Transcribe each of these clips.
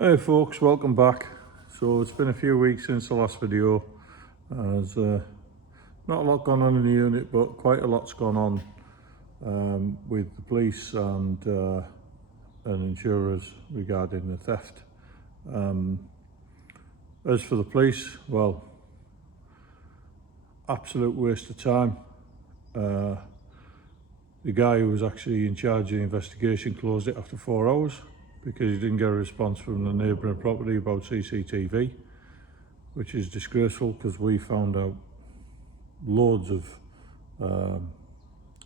Hey folks, welcome back. So it's been a few weeks since the last video. There's not a lot gone on in the unit, but quite a lot's gone on with the police and insurers regarding the theft. As for the police, well, absolute waste of time. The guy who was actually in charge of the investigation closed it after 4 hours because he didn't get a response from the neighbouring property about CCTV, which is disgraceful because we found out loads of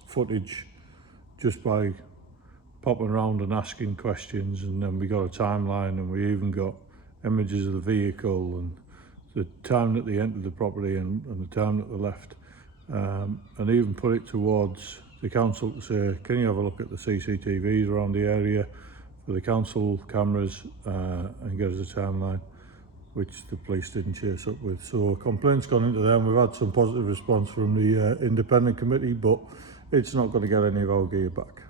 footage just by popping around and asking questions, and then we got a timeline and we even got images of the vehicle and the time that they entered the property and the time that they left, and even put it towards the council to say, can you have a look at the CCTVs around the area for the council cameras and get us a timeline, which the police didn't chase up with. So complaints gone into them. We've had some positive response from the independent committee, but it's not going to get any of our gear back.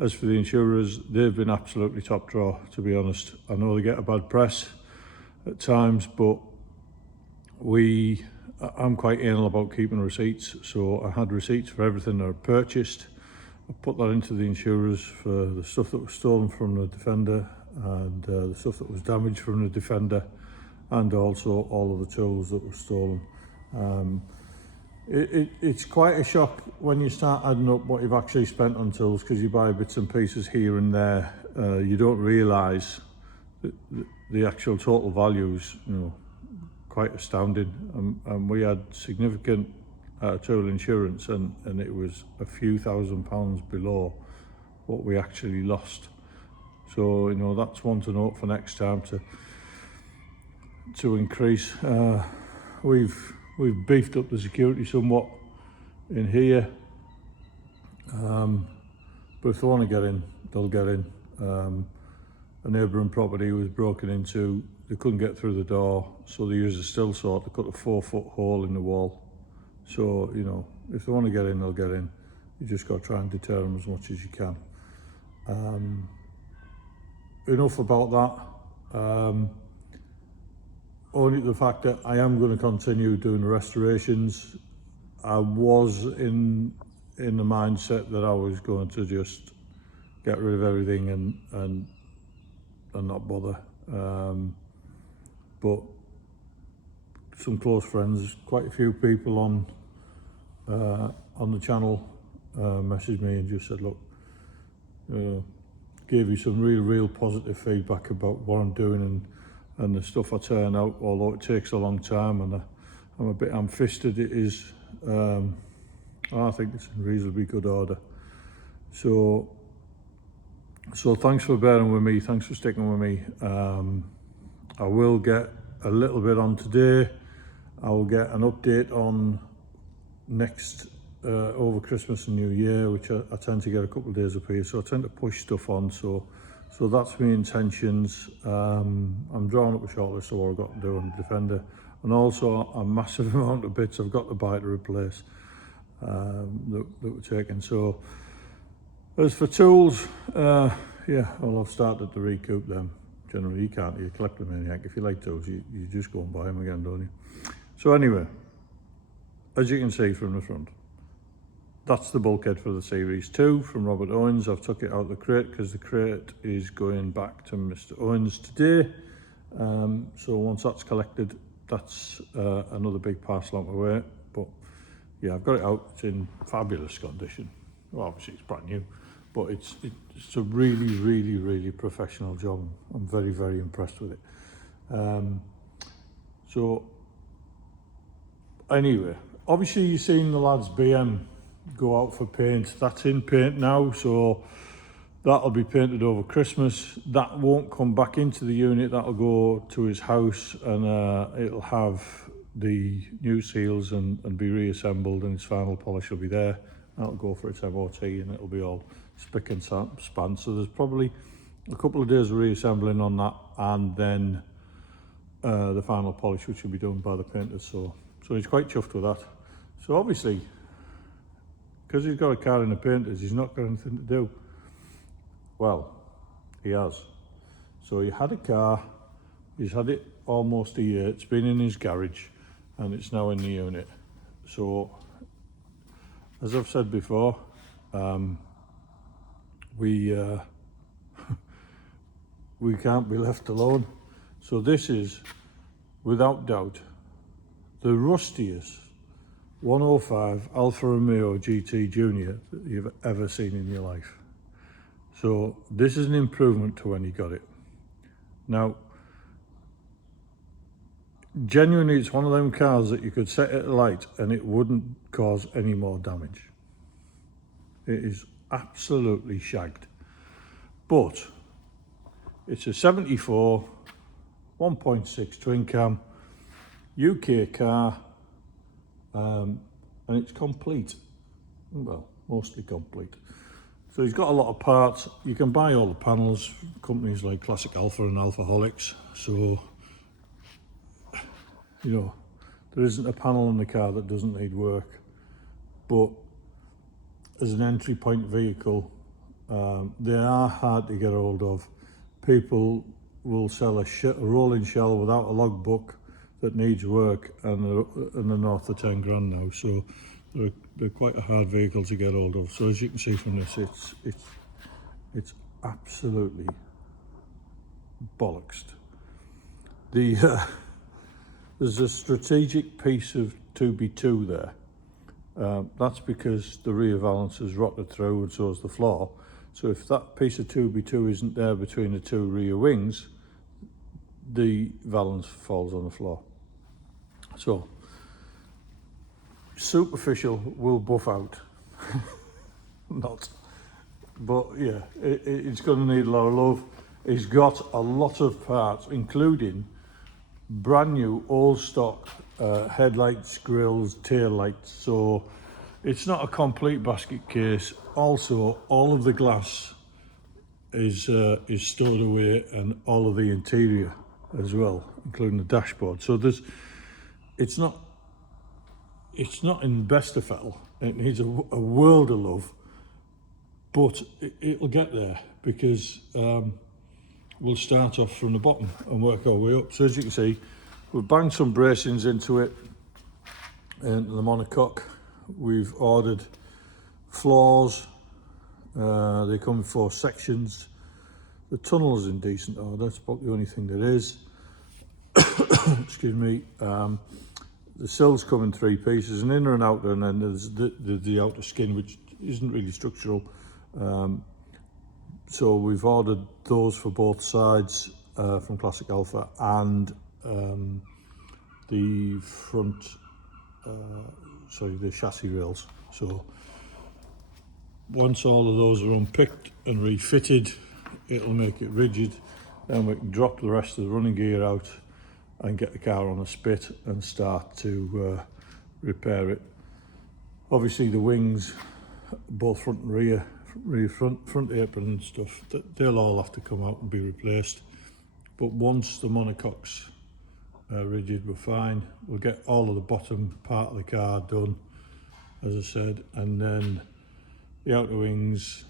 As for the insurers, they've been absolutely top drawer, to be honest. I know they get a bad press at times, but I'm quite anal about keeping receipts, so I had receipts for everything that I purchased. I put that into the insurers for the stuff that was stolen from the Defender and the stuff that was damaged from the Defender, and also all of the tools that were stolen. It's quite a shock when you start adding up what you've actually spent on tools, because you buy bits and pieces here and there. You don't realise the actual total values, quite astounding. And we had significant tool insurance, and it was a few £1,000s below what we actually lost. So that's one to note for next time to increase. We've beefed up the security somewhat in here, but if they want to get in, they'll get in. A neighbouring property was broken into. They couldn't get through the door, so they used a still saw to cut a 4-foot hole in the wall. So if they want to get in, they'll get in. You just got to try and deter them as much as you can. Enough about that. Only the fact that I am going to continue doing the restorations. I was in the mindset that I was going to just get rid of everything and not bother. But some close friends, quite a few people on the channel messaged me and just said, look, gave you some real positive feedback about what I'm doing and the stuff I turn out, although it takes a long time and I'm a bit ham-fisted. It is, I think it's in reasonably good order. So thanks for bearing with me, thanks for sticking with me. I will get a little bit on today. I will get an update on next over Christmas and New Year, which I tend to get a couple of days up here, so I tend to push stuff on. So that's my intentions. I'm drawing up a short list of what I've got to do on the Defender, and also a massive amount of bits I've got to buy to replace that were taken. So as for tools, yeah, well, I've started to recoup them. Generally, you collect them anyhow. If you like tools, you just go and buy them again, don't you? So anyway, as you can see from the front, that's the bulkhead for the Series 2 from Robert Owens. I've took it out of the crate because the crate is going back to Mr. Owens today. So once that's collected, that's another big parcel out my way. But yeah, I've got it out. It's in fabulous condition. Well, obviously it's brand new, but it's a really professional job. I'm very impressed with it. So anyway, obviously you've seen the lads BM go out for paint. That's in paint now, so that'll be painted over Christmas. That won't come back into the unit, that'll go to his house, and it'll have the new seals and be reassembled, and its final polish will be there. That'll go for its MOT and it'll be all spick and span. So there's probably a couple of days of reassembling on that, and then the final polish, which will be done by the painters. So he's quite chuffed with that. So obviously, because he's got a car in the painters, he's not got anything to do. Well, he has. So he had a car, he's had it almost a year, it's been in his garage and it's now in the unit. So as I've said before, we we can't be left alone. So this is without doubt the rustiest 105 Alfa Romeo GT Junior that you've ever seen in your life. So this is an improvement to when you got it. Now, genuinely, it's one of them cars that you could set at a light and it wouldn't cause any more damage. It is absolutely shagged. But it's a 74 1.6 twin cam UK car, and it's complete. Well, mostly complete. So he's got a lot of parts. You can buy all the panels from companies like Classic Alpha and Alphaholics. So, you know, there isn't a panel in the car that doesn't need work. But as an entry point vehicle, they are hard to get hold of. People will sell a rolling shell without a logbook that needs work, and they're north of 10 grand now. So they're quite a hard vehicle to get hold of. So as you can see from this, it's absolutely bollocksed. There's a strategic piece of 2B2 there. That's because the rear valance has rotted through, and so is the floor. So if that piece of 2B2 isn't there between the two rear wings, the valance falls on the floor. So superficial will buff out. Not. But yeah, it's going to need a lot of love. It's got a lot of parts, including brand new all stock headlights, grills, tail lights. So it's not a complete basket case. Also, all of the glass is stored away, and all of the interior as well, including the dashboard. So it's not in best of fettle. It needs a world of love, but it'll get there, because we'll start off from the bottom and work our way up. So as you can see, we've banged some bracings into it, into the monocoque. We've ordered floors. They come in 4 sections. The tunnel is in decent order. That's about the only thing there is. Excuse me. The sills come in 3 pieces, an inner and outer, and then there's the outer skin, which isn't really structural. So we've ordered those for both sides from Classic Alpha, and the front, the chassis rails. So once all of those are unpicked and refitted, it'll make it rigid. Then we can drop the rest of the running gear out and get the car on a spit and start to repair it. Obviously the wings, both front and rear front apron and stuff, they'll all have to come out and be replaced. But once the monocoque's rigid, we're fine. We'll get all of the bottom part of the car done, as I said, and then the outer wings,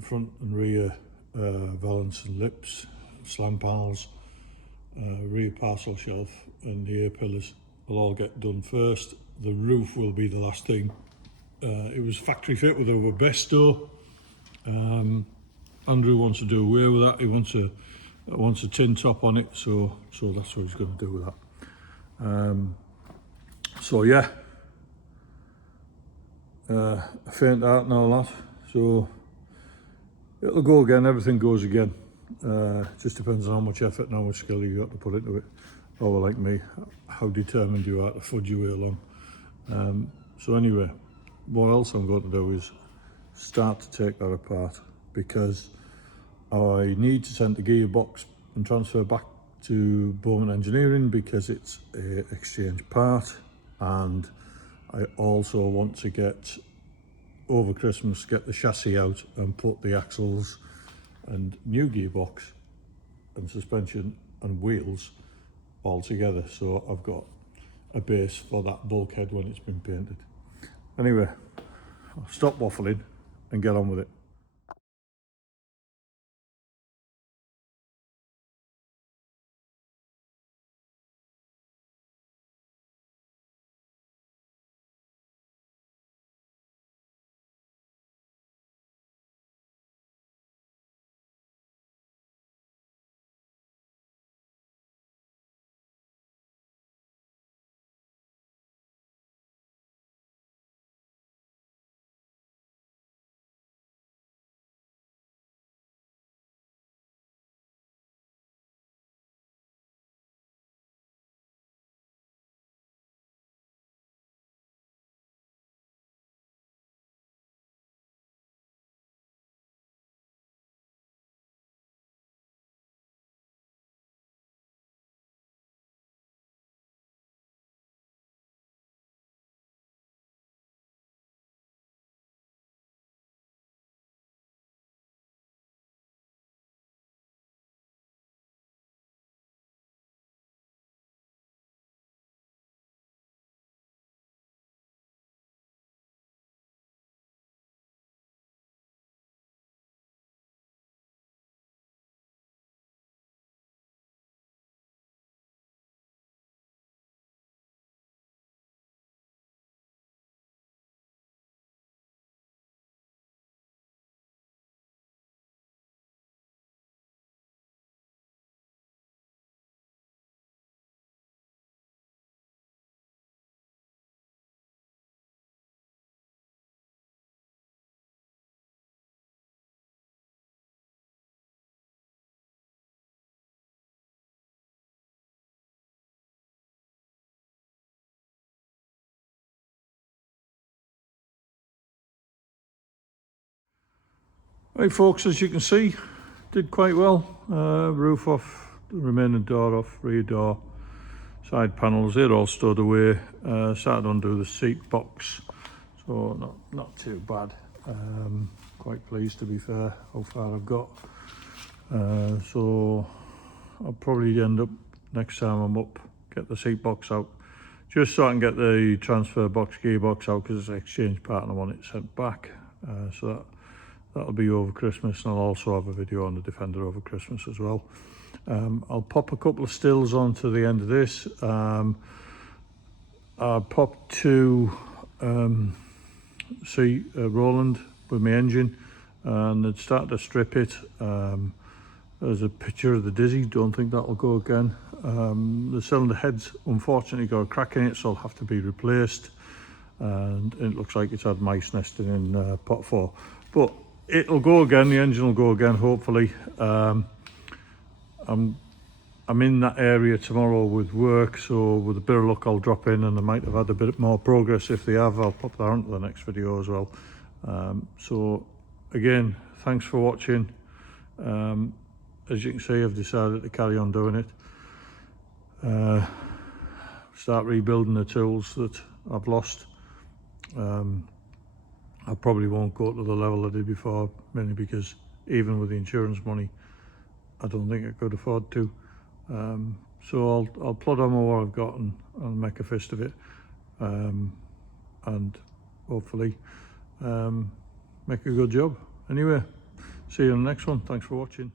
front and rear valance and lips, slam panels, rear parcel shelf, and the A-pillars will all get done first. The roof will be the last thing. It was factory fit with a Webesto. Andrew wants to do away with that. He wants a tin top on it, so that's what he's going to do with that. So yeah, I faint out and all that. So it'll go again. Everything goes again. Just depends on how much effort and how much skill you got to put into it, or like me, how determined you are to fudge your way along. So anyway, what else I'm going to do is start to take that apart, because I need to send the gearbox and transfer back to Bowman Engineering, because it's a exchange part, and I also want to get, over Christmas, get the chassis out and put the axles and new gearbox and suspension and wheels all together, so I've got a base for that bulkhead when it's been painted. Anyway, I'll stop waffling and get on with it. Right folks, as you can see, did quite well. Roof off, the remaining door off, rear door, side panels, they're all stowed away. Started to undo the seat box, so not too bad. Quite pleased, to be fair, how far I've got. So I'll probably end up, next time I'm up, get the seat box out, just so I can get the transfer box gearbox out, because it's an exchange part and I want it sent back. So that'll be over Christmas, and I'll also have a video on the Defender over Christmas as well. I'll pop a couple of stills on to the end of this. I popped to see Roland with my engine, and they'd started to strip it. There's a picture of the Dizzy, don't think that'll go again. The cylinder head's unfortunately got a crack in it, so it'll have to be replaced, and it looks like it's had mice nesting in pot 4, but it'll go again, the engine will go again, hopefully. I'm in that area tomorrow with work, so with a bit of luck I'll drop in, and I might have had a bit more progress. If they have, I'll pop that onto the next video as well. So again, thanks for watching. As you can see, I've decided to carry on doing it. Start rebuilding the tools that I've lost. I probably won't go to the level I did before, mainly because even with the insurance money, I don't think I could afford to. So I'll plod on with what I've got and make a fist of it, and hopefully make a good job. Anyway, see you on the next one. Thanks for watching.